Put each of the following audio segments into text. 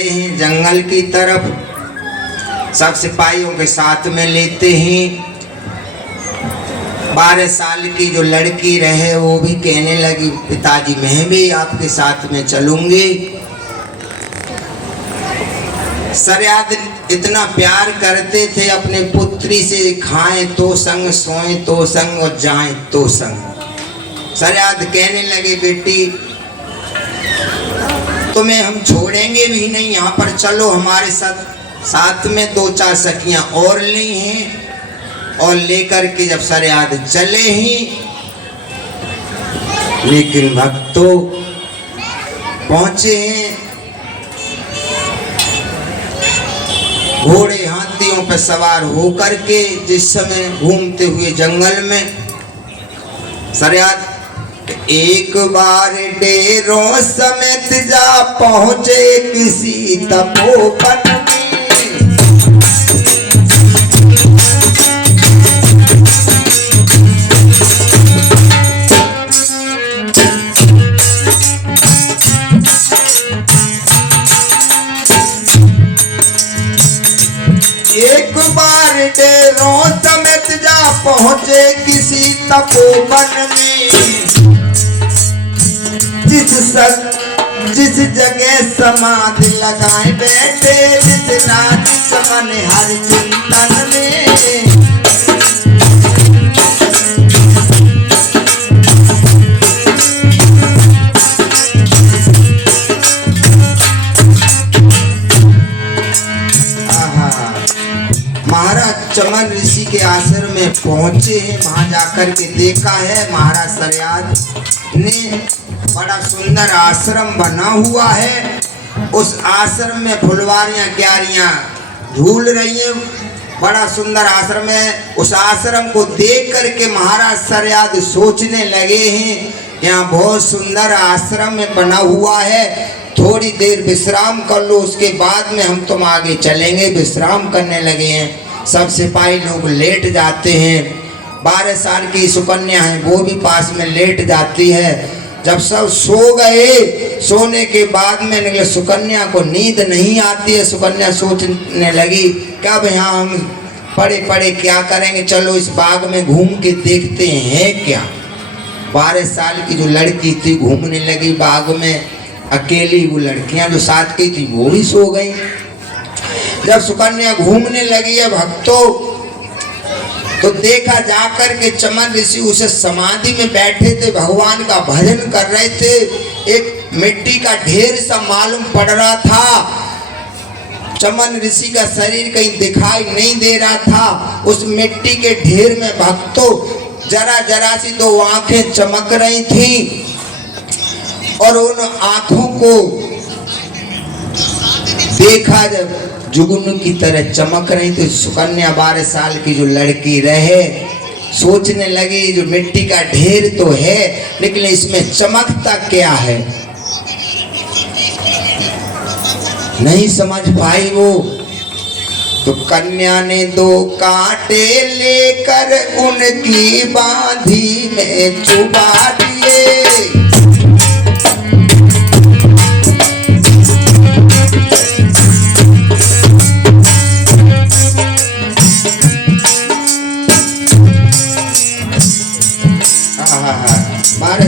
चले हैं जंगल की तरफ। सब सिपाहियों के साथ में लेते हैं। 12 साल की जो लड़की रहे वो भी कहने लगी, पिताजी मैं भी आपके साथ में चलूंगी। सरियाद इतना प्यार करते थे अपने पुत्री से, खाएं तो संग, सोएं तो संग और जाएं तो संग। सरियाद कहने लगे, बेटी तुम्हें हम छोड़ेंगे भी नहीं, यहाँ पर चलो हमारे साथ। साथ में 2-4 सखियां और ली हैं और लेकर के जब सरियाद चले ही, लेकिन भक्तों पहुंचे हैं घोड़े हाथियों पर सवार होकर के। जिस समय घूमते हुए जंगल में सरियाद एक बार डेरों समेत जा पहुंचे किसी तपोवन में। एक बार डेरों समेत जा पहुंचे किसी तपोवन में। जिस जगह समाधि लगाए बैठे, जिस राज चमन हर चिंतन में। महाराज चमन ऋषि के आश्रम में पहुंचे हैं। वहां जाकर के देखा है महाराज सरियाद ने बड़ा सुंदर आश्रम बना हुआ है। उस आश्रम में फुलवारियां क्यारियां झूल रही हैं। बड़ा सुंदर आश्रम है। उस आश्रम को देख करके महाराज सरियाद सोचने लगे हैं, यहाँ बहुत सुंदर आश्रम में बना हुआ है, थोड़ी देर विश्राम कर लो, उसके बाद में हम तुम आगे चलेंगे। विश्राम करने लगे हैं। सब सिपाही लोग लेट जाते हैं। 12 साल की सुकन्या है वो भी पास में लेट जाती है। जब सब सो गए, सोने के बाद में निकले, सुकन्या को नींद नहीं आती है। सुकन्या सोचने लगी क्या अब यहाँ हम पड़े पड़े क्या करेंगे, चलो इस बाग में घूम के देखते हैं क्या। 12 साल की जो लड़की थी घूमने लगी बाग में अकेली। वो लड़कियां जो साथ की थी वो भी सो गई। जब सुकन्या घूमने लगी है भक्तों, तो देखा जाकर के चमन ऋषि उसे समाधि में बैठे थे, भगवान का भजन कर रहे थे। एक मिट्टी का ढेर सा मालूम पड़ रहा था। चमन ऋषि का शरीर कहीं दिखाई नहीं दे रहा था। उस मिट्टी के ढेर में भक्तों जरा जरा सी 2 आंखें चमक रही थी और उन आंखों को देखा जब जुगनू की तरह चमक रही थी। सुकन्या 12 साल की जो लड़की रहे सोचने लगी जो मिट्टी का ढेर तो है लेकिन इसमें चमकता क्या है, नहीं समझ पाई वो। तो कन्या ने 2 कांटे लेकर उनकी बांधी में चुबा दिए।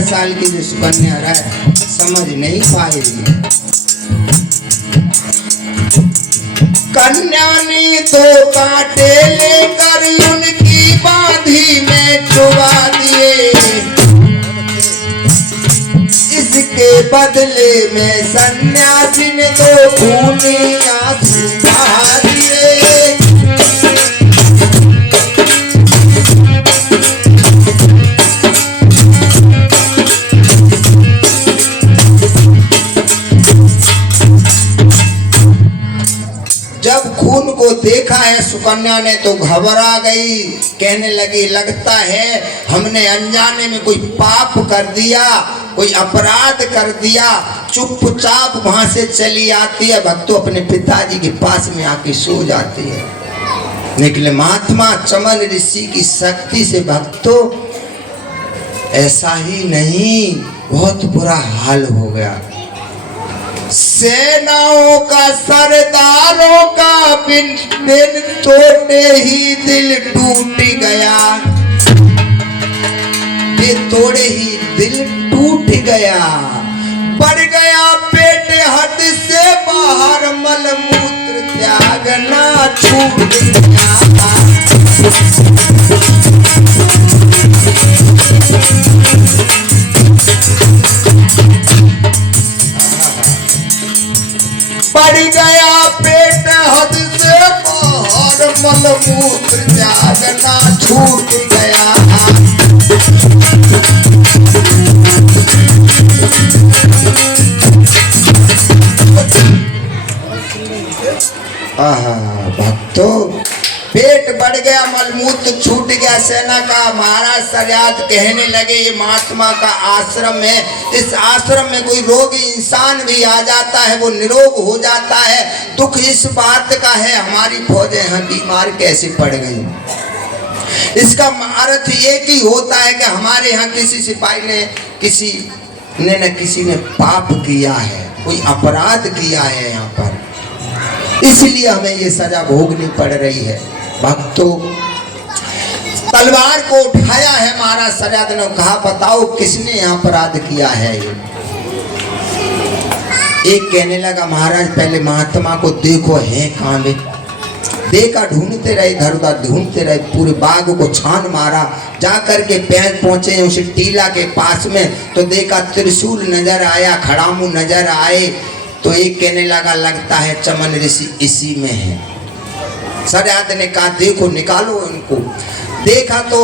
साल की जो सुकन्या रहे समझ नहीं पाएगी। कन्या ने 2 कांटे लेकर उनकी बांधी में चुबा दिए। इसके बदले में सन्यासी ने 2 खूनी आंसू बहा दिए। खून को देखा है सुकन्या ने तो घबरा गई, कहने लगी लगता है हमने अनजाने में कोई पाप कर दिया, कोई अपराध कर दिया। चुपचाप वहां से चली आती है भक्तों, अपने पिताजी के पास में आके सो जाती है। निकले महात्मा चमन ऋषि की शक्ति से भक्तों ऐसा ही नहीं बहुत बुरा हाल हो गया। सेनाओं का सरदारों का बिन बिन तोड़े ही दिल टूट गया, ये तोड़े ही दिल टूट गया। बढ़ गया पेट हद से बाहर, मलमूत्र त्यागना छूट गया। बढ़ गया पेट हद से बाहर, मलमूत्र त्यागना छूट गया। भक्तों, पेट बढ़ गया, मलमूत्र छूट गया। सेना का महाराज सरियाद कहने लगे ये महात्मा का आश्रम है, इस आश्रम में कोई रोगी इंसान भी आ जाता है वो निरोग हो जाता है। दुख इस बात का है हमारी फौजें यहाँ बीमार कैसे पड़ गई। इसका अर्थ एक ही होता है कि हमारे यहाँ किसी सिपाही ने किसी ने पाप किया है, कोई अपराध किया है यहाँ पर, इसलिए हमें ये सजा भोगनी पड़ रही है। भक्तों, तलवार को उठाया है महाराज सरियाद ने, कहा बताओ किसने यहाँ अपराध किया है। ये एक कहने लगा महाराज पहले महात्मा को देखो है कहाँ में। देखा, ढूंढते रहे, इधर उधर ढूंढते रहे, पूरे बाग को छान मारा, जा करके पहुंचे उस टीला के पास में तो देखा त्रिशूल नजर आया, खड़ामू नजर आए। तो एक कहने लगा लगता है चमन ऋषि इसी में है। सरियाद ने कहा देखो निकालो इनको। देखा तो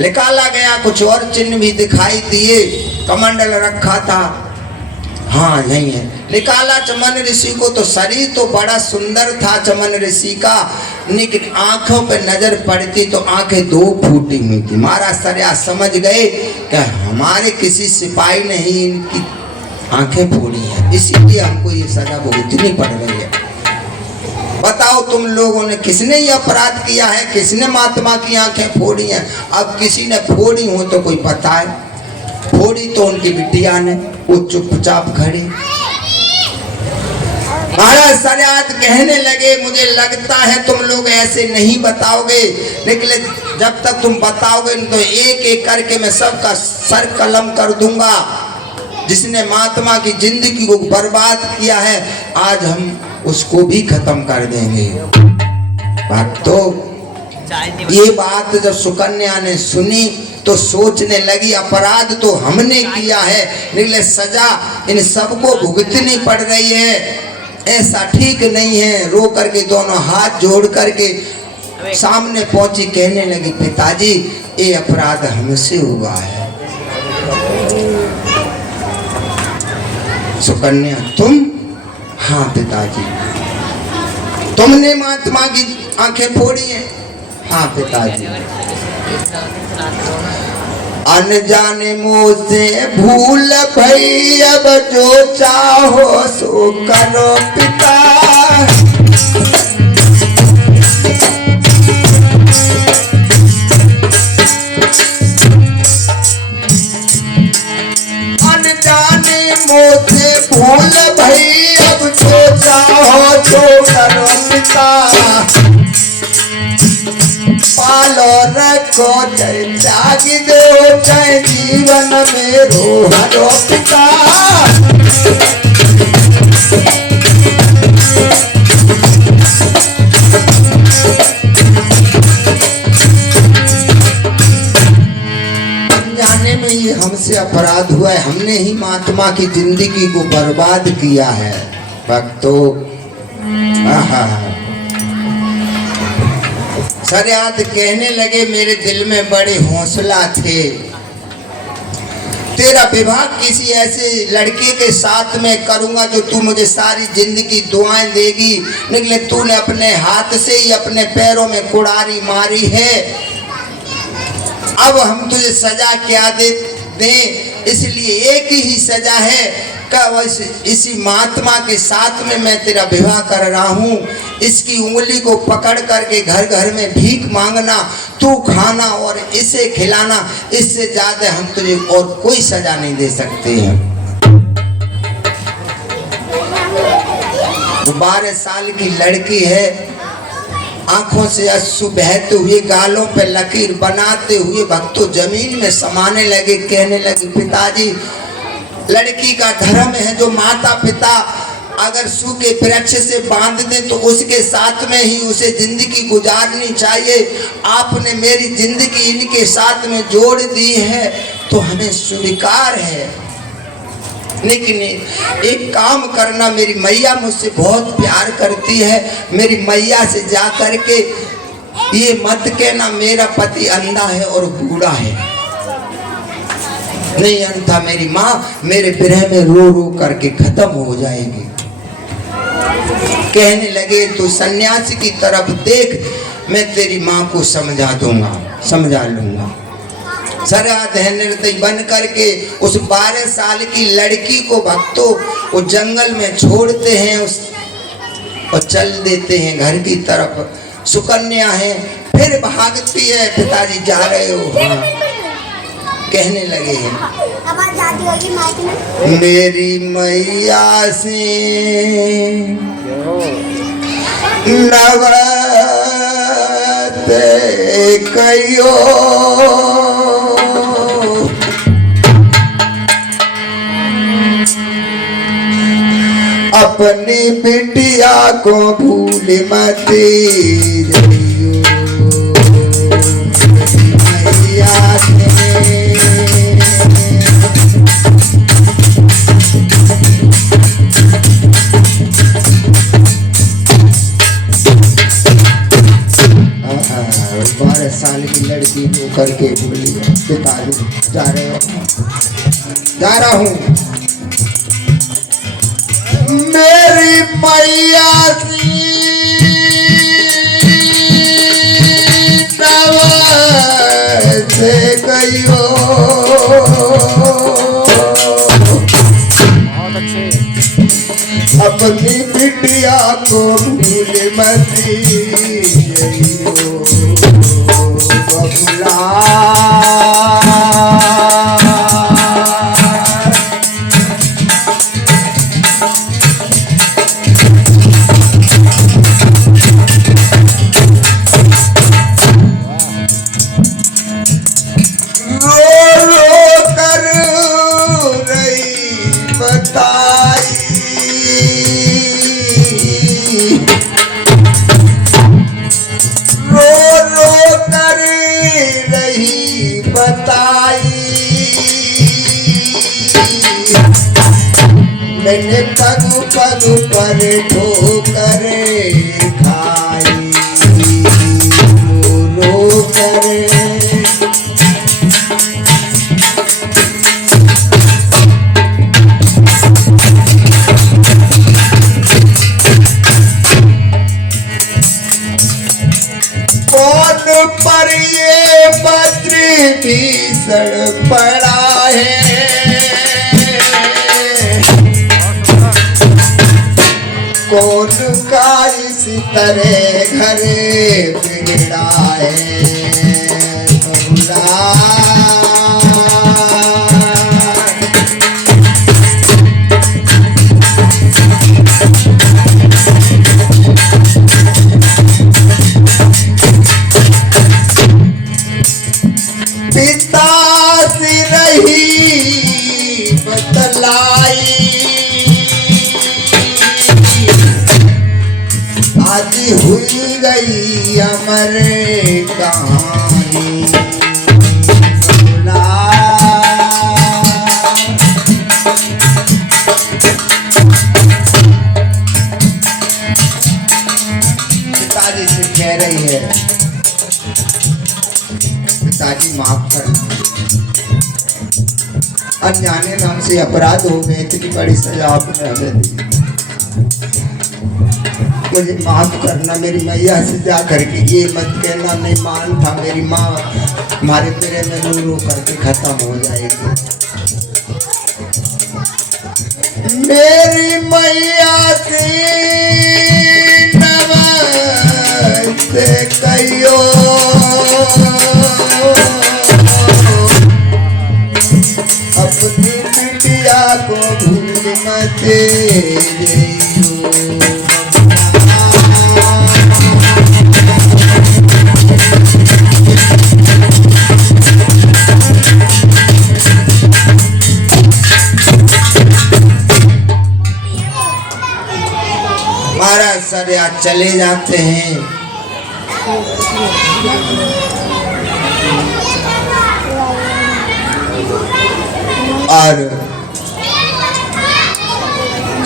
निकाला गया, कुछ और चिन्ह भी दिखाई दिए, कमंडल रखा था, हाँ यही है। निकाला चमन ऋषि को तो शरीर तो बड़ा सुंदर था चमन ऋषि का, लेकिन आंखों पे नजर पड़ती तो आंखें दो फूटी हुई थी। महाराज सरियाद समझ गए कि हमारे किसी सिपाही ने ही इनकी आंखें फोड़ी हैं, इसीलिए हमको ये सजा भुगतनी पड़ रही है। बताओ तुम लोगों ने किसने ये अपराध किया है, किसने महात्मा की आंखें फोड़ी हैं। अब किसी ने फोड़ी हो तो कोई बताए। फोड़ी तो उनकी बिटिया ने, वो चुपचाप खड़ी। महाराज सरियाद कहने लगे मुझे लगता है तुम लोग ऐसे नहीं बताओगे, लेकिन जब तक तुम बताओगे तो एक एक करके मैं सबका सर कलम कर दूंगा। जिसने महात्मा की जिंदगी को बर्बाद किया है आज हम उसको भी खत्म कर देंगे। भक्तों, ये बात जब सुकन्या ने सुनी तो सोचने लगी अपराध तो हमने किया है, लेकिन सजा इन सबको भुगतनी पड़ रही है, ऐसा ठीक नहीं है। रो करके दोनों हाथ जोड़ करके सामने पहुंची, कहने लगी पिताजी ये अपराध हमसे हुआ है। सुकन्या तुम? हाँ पिताजी। तुमने महात्मा की आंखें फोड़ी हैं? हाँ पिताजी। अनजाने मुझसे भूल भई, अब जो चाहो सो करो पिता। अनजाने मुझसे भूल भई, अब जो चाहो सो करो पिता। पालो रखो जय त्याग दो, जय जीवन मेरो हरो पिता। जाने में ये हमसे अपराध हुआ है, हमने ही महात्मा की जिंदगी को बर्बाद किया है। भक्तों, सरियाद कहने लगे मेरे दिल में बड़े हौसला थे, तेरा विवाह किसी ऐसे लड़के के साथ में करूंगा जो तू मुझे सारी जिंदगी दुआएं देगी, लेकिन तूने अपने हाथ से ही अपने पैरों में कुड़ारी मारी है। अब हम तुझे सजा क्या दें, इसलिए एक ही सजा है कि इसी महात्मा के साथ में मैं तेरा विवाह कर रहा हूँ। इसकी उंगली को पकड़ करके घर घर में भीख मांगना, तू खाना और इसे खिलाना, इससे ज्यादा हम तुझे और कोई सजा नहीं दे सकते हैं। 12 साल की लड़की है, आंखों से अश्रु बहते हुए, गालों पे लकीर बनाते हुए भक्तों जमीन में समाने लगे। कहने लगे, पिताजी लड़की का धर्म है जो माता पिता अगर सूखे वृक्ष से बांध दे तो उसके साथ में ही उसे जिंदगी गुजारनी चाहिए। आपने मेरी जिंदगी इनके साथ में जोड़ दी है तो हमें स्वीकार है, लेकिन एक काम करना, मेरी मैया मुझसे बहुत प्यार करती है, मेरी मैया से जा करके ये मत कहना मेरा पति अंधा है और बूढ़ा है। नहीं अंधा मेरी माँ मेरे विरह में रो रो करके खत्म हो जाएगी। कहने लगे, तो सन्यासी की तरफ देख, मैं तेरी माँ को समझा दूंगा, समझा लूंगा। सरहद है निर्दयी बन करके उस 12 साल की लड़की को भक्तों वो जंगल में छोड़ते हैं और चल देते हैं घर की तरफ। सुकन्या है, फिर भागती है, पिताजी जा रहे हो? हाँ। कहने लगे हैं, मेरी मैया से नवते कयो अपनी बिटिया को भूल मत जाइयो। मैया से साल की लड़की को करके बोली, पिताजी जा रहे हो? जा रहा हूँ। मेरी मैया से गयो अपनी बिटिया को भूल मत जाइयो बबुला। मैंने पग पग पर ठोकर खाई रो कर। कौन पर ये पत्र भीषण पड़ा है, कौन का इस तरह घरे बिगड़ा है बबुला। पिता से रही बतलाई आज हुई गई अमर कहानी बबुला। पिताजी से कह रही है, पिताजी माफ करना, अनजाने नाम से अपराध हो गए, इतनी बड़ी सजा आपने हमें दी, मुझे माफ करना। मेरी मैया से जा करके ये मत कहना नहीं मान था, मेरी माँ हमारे तेरे में रो रो करके खत्म हो जाएगी। मेरी मैया से नमस्ते कहियो अपनी बिटिया को भूल मत जाइयो। महाराज सरयाद चले जाते हैं। और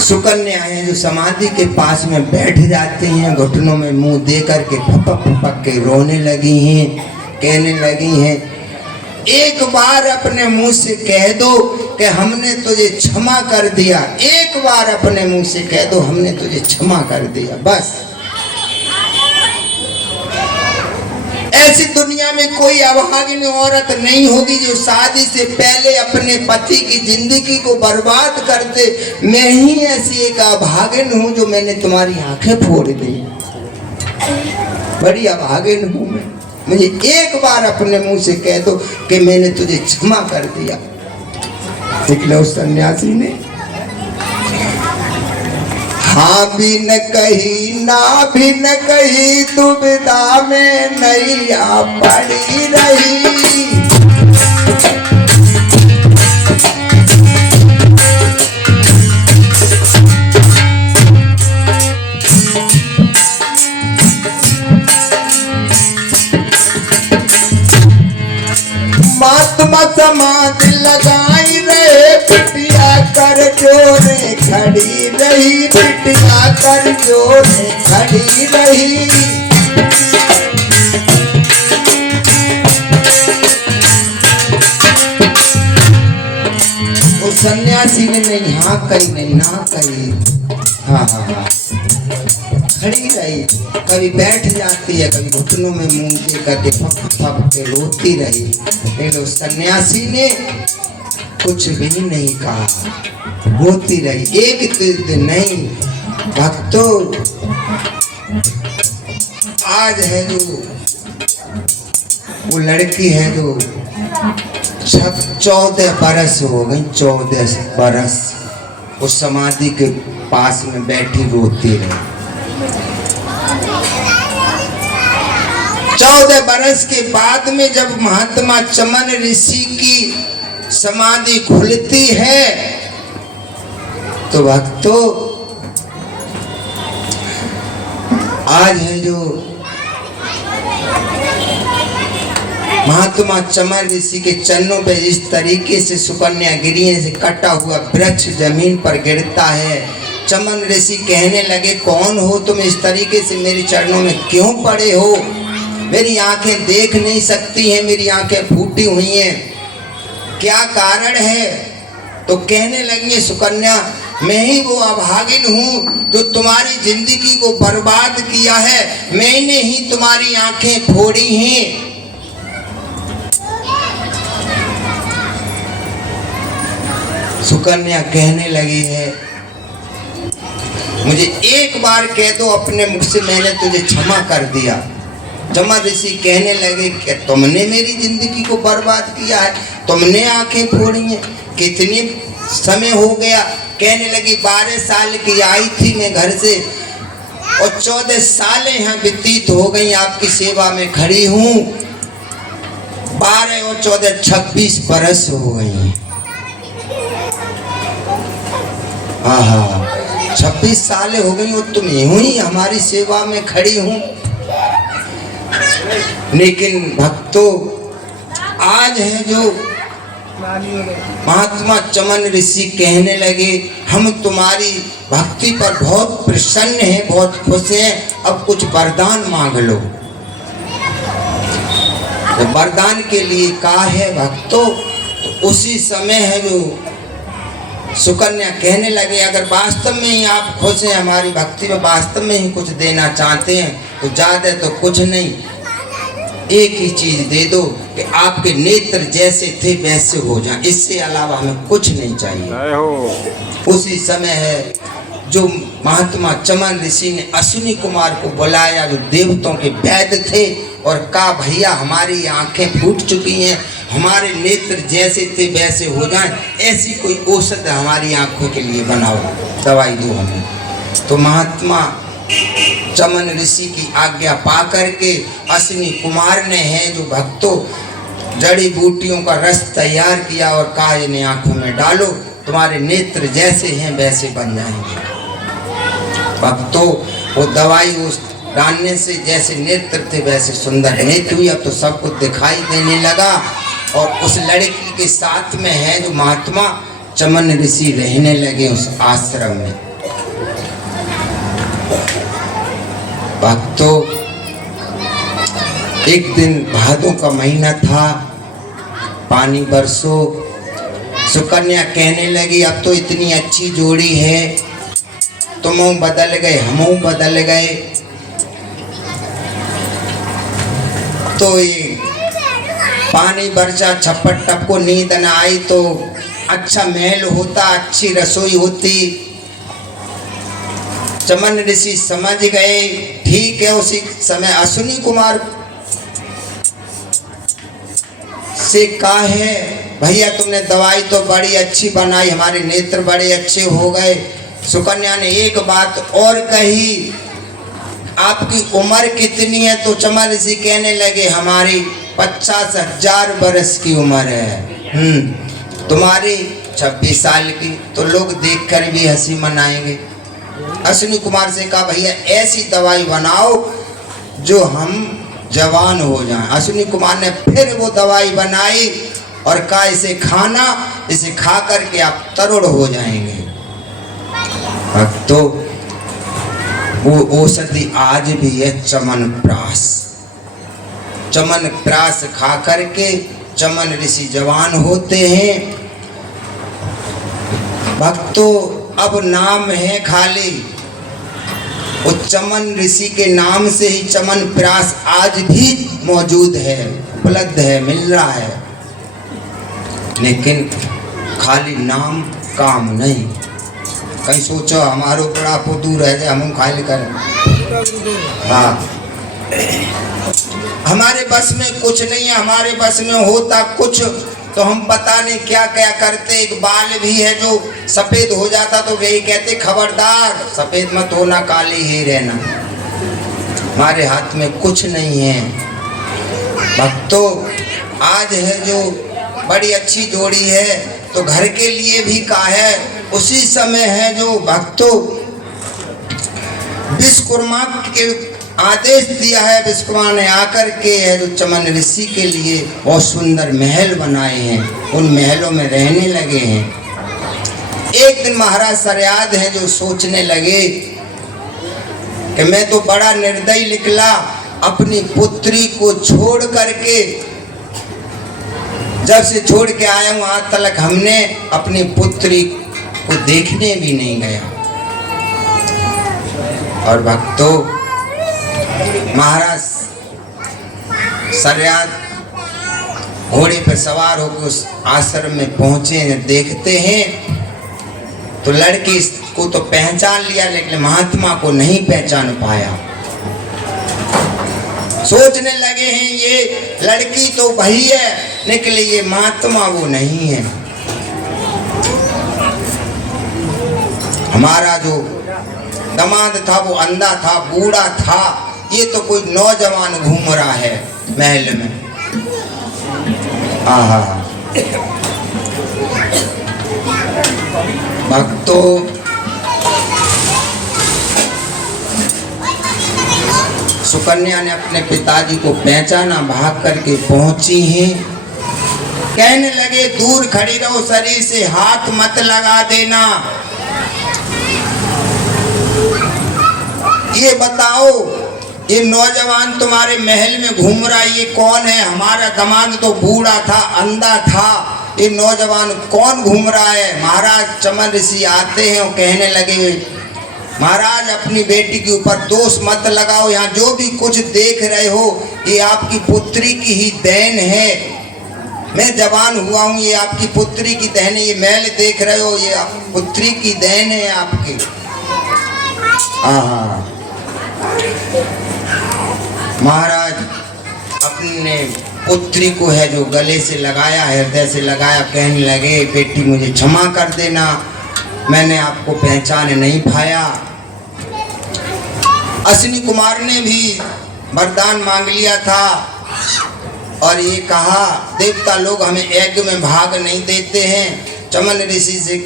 सुकन्या है जो समाधि के पास में बैठ जाते हैं, घुटनों में मुंह दे करके फपक फपक के रोने लगी हैं, कहने लगी हैं, एक बार अपने मुंह से कह दो कि हमने तुझे क्षमा कर दिया। एक बार अपने मुंह से कह दो हमने तुझे क्षमा कर दिया, बस। ऐसी दुनिया में कोई अभागिन औरत नहीं होगी जो शादी से पहले अपने पति की जिंदगी को बर्बाद कर दे। मैं ही ऐसी एक अभागिन हूँ जो मैंने तुम्हारी आंखें फोड़ दी। बड़ी अभागिन हूँ मैं। मुझे एक बार अपने मुंह से कह दो कि मैंने तुझे क्षमा कर दिया। निकले उस सन्यासी ने हाँ भी न कही ना भी न कही, दुविधा में नैया पड़ी रही। महात्मा समाधि लगाई रहे, बिटिया कर जोरे खड़ी रही, बिटिया कर जोरे खड़ी रही। वो सन्यासी ने नहीं हाँ कही नहीं ना कही, हाँ हाँ हाँ खड़ी रही। कभी बैठ जाती है, कभी घुटनों में मुंह दे करके फक फक के रोती रही। लेकिन उस सन्यासी ने कुछ भी नहीं कहा, रोती रही। एक दिन नहीं भक्तों, आज है जो वो लड़की है जो 14 बरस हो गई, 14 बरस उस समाधि के पास में बैठी रोती रही। 14 बरस के बाद में जब महात्मा चमन ऋषि की समाधि खुलती है तो भक्तों आज है जो महात्मा चमन ऋषि के चरणों पे इस तरीके से सुकन्या गिरी से कटा हुआ वृक्ष जमीन पर गिरता है। चमन ऋषि कहने लगे, कौन हो तुम, इस तरीके से मेरे चरणों में क्यों पड़े हो? मेरी आंखें देख नहीं सकती हैं, मेरी आंखें फूटी हुई हैं, क्या कारण है? तो कहने लगी, सुकन्या मैं ही वो अभागिन हूँ जो तुम्हारी जिंदगी को बर्बाद किया है, मैंने ही तुम्हारी आंखें फोड़ी हैं। सुकन्या कहने लगी है, मुझे एक बार कह दो अपने मुख से मैंने तुझे क्षमा कर दिया। चमन ऋषि कहने लगे कि तुमने मेरी जिंदगी को बर्बाद किया है, तुमने आंखें फोड़ी हैं, कितने समय हो गया? कहने लगी 12 साल की आई थी मैं घर से और 14 साल यहाँ व्यतीत हो गई, आपकी सेवा में खड़ी हूँ। 12 और 14 26 बरस हो गई। हाँ 26 साल हो गई और तुम यूं ही हमारी सेवा में खड़ी हूँ। लेकिन भक्तों आज है जो महात्मा चमन ऋषि कहने लगे, हम तुम्हारी भक्ति पर बहुत प्रसन्न हैं, बहुत खुश हैं, अब कुछ वरदान मांग लो। तो वरदान के लिए कहा है भक्तों, तो उसी समय है जो सुकन्या कहने लगे, अगर वास्तव में ही आप खुश हैं हमारी भक्ति में, वास्तव में ही कुछ देना चाहते हैं तो ज़्यादा तो कुछ नहीं, एक ही चीज दे दो कि आपके नेत्र जैसे थे वैसे हो जाएं, इससे अलावा हमें कुछ नहीं चाहिए। उसी समय है जो महात्मा चमन ऋषि ने अश्विनी कुमार को बुलाया जो देवताओं के वैद्य थे और कहा, भैया हमारी आंखें फूट चुकी हैं, हमारे नेत्र जैसे थे वैसे हो जाएं, ऐसी कोई औषध हमारी आंखों के लिए बनाओ, दवाई दो हमें। तो महात्मा चमन ऋषि की आज्ञा पा करके अश्विनी कुमार ने है जो भक्तों जड़ी बूटियों का रस तैयार किया और कहा, इन्हें आंखों में डालो, तुम्हारे नेत्र जैसे हैं वैसे बन जाएंगे। भक्तों वो दवाई उस डालने से जैसे नेत्र थे वैसे सुंदर नेत्र हुई। अब तो सब कुछ दिखाई देने लगा और उस लड़की के साथ में है जो महात्मा चमन ऋषि रहने लगे उस आश्रम में। भक्तों एक दिन भादों का महीना था, पानी बरसो। सुकन्या कहने लगी अब तो इतनी अच्छी जोड़ी है, तुम बदल गए हम बदल गए। तो ये पानी बरसा छप्पट टप को नींद न आई तो अच्छा महल होता, अच्छी रसोई होती। चमन ऋषि समझ गए ठीक है। उसी समय अश्विनी कुमार से कहा है भैया तुमने दवाई तो बड़ी अच्छी बनाई, हमारे नेत्र बड़े अच्छे हो गए। सुकन्या ने एक बात और कही, आपकी उम्र कितनी है? तो चमन ऋषि कहने लगे हमारी 50,000 वर्ष की उम्र है। तुम्हारी 26 साल की। तो लोग देखकर भी हंसी मनाएंगे। अश्विनी कुमार से कहा भैया ऐसी दवाई बनाओ जो हम जवान हो जाएं। अश्विनी कुमार ने फिर वो दवाई बनाई और कहा इसे खाना, इसे खा करके आप तरुण हो जाएंगे। तो वो औषधि आज भी है चमनप्राश। चमनप्राश खा करके चमन ऋषि जवान होते हैं। भक्तों अब नाम है खाली, उस चमन ऋषि के नाम से ही चमनप्राश आज भी मौजूद है, उपलब्ध है, मिल रहा है। लेकिन खाली नाम काम नहीं। कहीं सोचो हमारो बड़ा दूर है जाए हम खाली करें। हाँ हमारे बस में कुछ नहीं है, हमारे बस में होता कुछ तो हम पता नहीं क्या क्या करते। एक बाल भी है जो सफेद हो जाता तो वही कहते खबरदार सफेद मत होना, काली ही रहना। हमारे हाथ में कुछ नहीं है। भक्तों आज है जो बड़ी अच्छी जोड़ी है तो घर के लिए भी कहा है। उसी समय है जो भक्तों विश्वकर्मा के आदेश दिया है, विश्वकर्मा ने आकर के है जो चमन ऋषि के लिए बहुत सुंदर महल बनाए हैं, उन महलों में रहने लगे हैं। एक दिन महाराज सरियाद है जो सोचने लगे कि मैं तो बड़ा निर्दयी निकला, अपनी पुत्री को छोड़ करके, जब से छोड़ के आया हूं आज तक हमने अपनी पुत्री को देखने भी नहीं गया। और भक्तों महाराज सरियाद घोड़े पर सवार होकर उस आश्रम में पहुंचे। देखते हैं तो लड़की को तो पहचान लिया लेकिन महात्मा को नहीं पहचान पाया। सोचने लगे हैं ये लड़की तो वही है, निकले ये महात्मा वो नहीं है। हमारा जो दामाद था वो अंधा था, बूढ़ा था, ये तो कोई नौजवान घूम रहा है महल में। आहा भक्तों सुकन्या ने अपने पिताजी को पहचाना, भाग करके पहुंची हैं। कहने लगे दूर खड़ी रहो, शरीर से हाथ मत लगा देना। ये बताओ ये नौजवान तुम्हारे महल में घूम रहा है, ये कौन है? हमारा दामाद तो बूढ़ा था, अंधा था, ये नौजवान कौन घूम रहा है? महाराज चमन ऋषि आते हैं और कहने लगे महाराज अपनी बेटी के ऊपर दोष मत लगाओ, यहाँ जो भी कुछ देख रहे हो ये आपकी पुत्री की ही देन है। मैं जवान हुआ हूँ, ये आपकी पुत्री की देन है। ये महल देख रहे हो ये पुत्री की देन है आपकी। आहा महाराज अपने पुत्री को है जो गले से लगाया, हृदय से लगाया, कहने लगे बेटी मुझे क्षमा कर देना, मैंने आपको पहचान नहीं पाया। अश्विनी कुमार ने भी वरदान मांग लिया था और ये कहा देवता लोग हमें यज्ञ में भाग नहीं देते हैं। चमन ऋषि से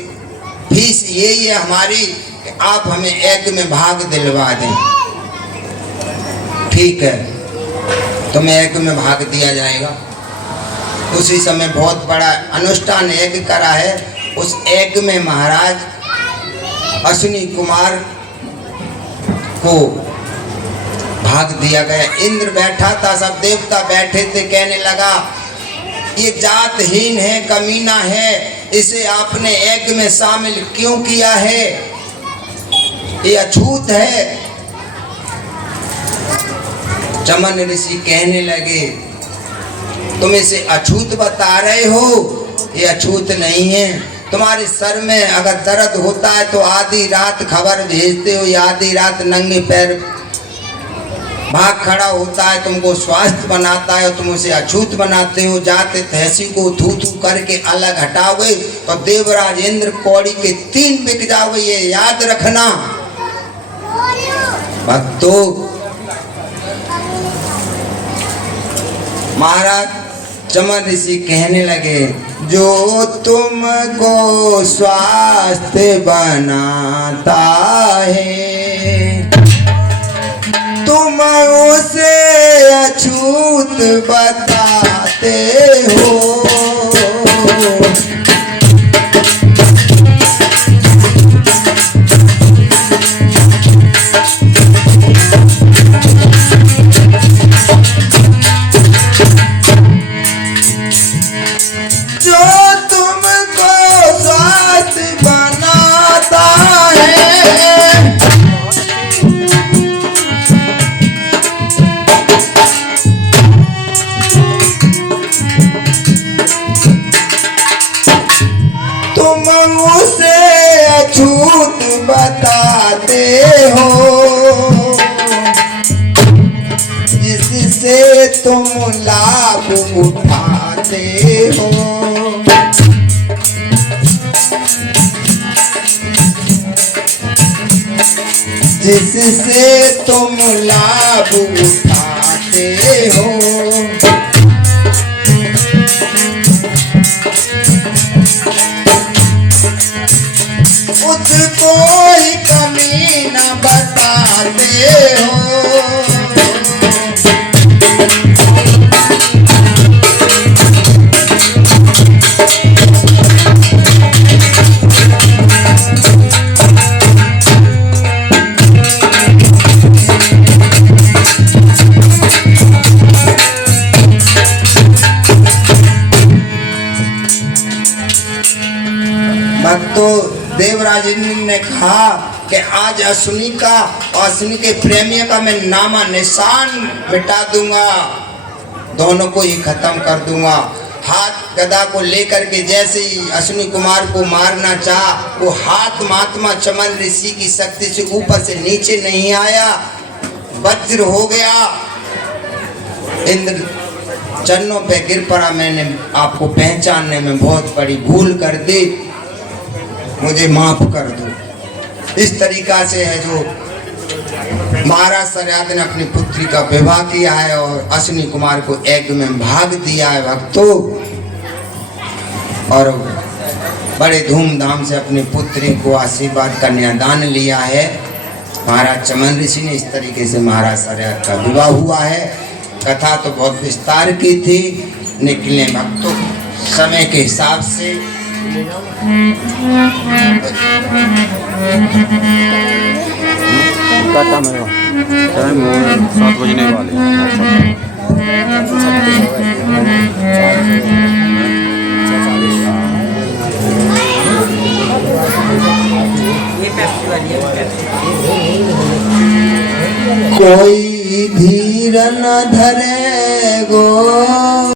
फीस यही है हमारी कि आप हमें यज्ञ में भाग दिलवा दें। ठीक है, तुम्हें यज्ञ में भाग दिया जाएगा। उसी समय बहुत बड़ा अनुष्ठान यज्ञ करा है। उस यज्ञ में महाराज अश्विनी कुमार को भाग दिया गया। इंद्र बैठा था, सब देवता बैठे थे। कहने लगा ये जातहीन है, कमीना है, इसे आपने यज्ञ में शामिल क्यों किया है? ये अछूत है। चमन ऋषि कहने लगे तुम इसे अछूत बता रहे हो? ये अछूत नहीं है। तुम्हारे सर में अगर दर्द होता है तो आधी रात खबर भेजते हो, या आधी रात नंगे पैर भाग खड़ा होता है, तुमको स्वास्थ्य बनाता है, तुम उसे अछूत बनाते हो। जाते तहसी को थू थू करके अलग हटाओगे तो देवराज इंद्र कौड़ी के 3 बिक जाओगे, ये याद रखना। भक्तों, महाराज चमन ऋषि कहने लगे जो तुमको स्वास्थ्य बनाता है तुम उसे अछूत बताते हो। बताते हो जिससे तुम लाभ उठाते हो। जिससे तुम लाभ उठाते हो। उसको ही कमी न बताते हो। भक्तों, देवराज इंद्र ने कहा कि आज अश्विनी का और अश्विनी के प्रेमियों का मैं नामा निशान मिटा दूंगा, दोनों को ही खत्म कर दूंगा। हाथ गदा को लेकर के जैसे ही अश्विनी कुमार को मारना चाहा, वो हाथ महात्मा चमन ऋषि की शक्ति से ऊपर से नीचे नहीं आया, वज्र हो गया। इंद्र चरणों पे गिर पड़ा। मैंने आपको पहचानने में बहुत बड़ी भूल कर दी, मुझे माफ कर दो। इस तरीका से है जो महाराज सरियाद ने अपनी पुत्री का विवाह किया है और अश्विनी कुमार को यज्ञ में भाग दिया है भक्तों, और बड़े धूमधाम से अपनी पुत्री को आशीर्वाद कन्यादान लिया है। महाराज चमन ऋषि ने इस तरीके से महाराज सरियाद का विवाह हुआ है। कथा तो बहुत विस्तार की थी, निकले भक्तों समय के हिसाब से। कथा में 7 बजने वाले कोई धीर न धरे गो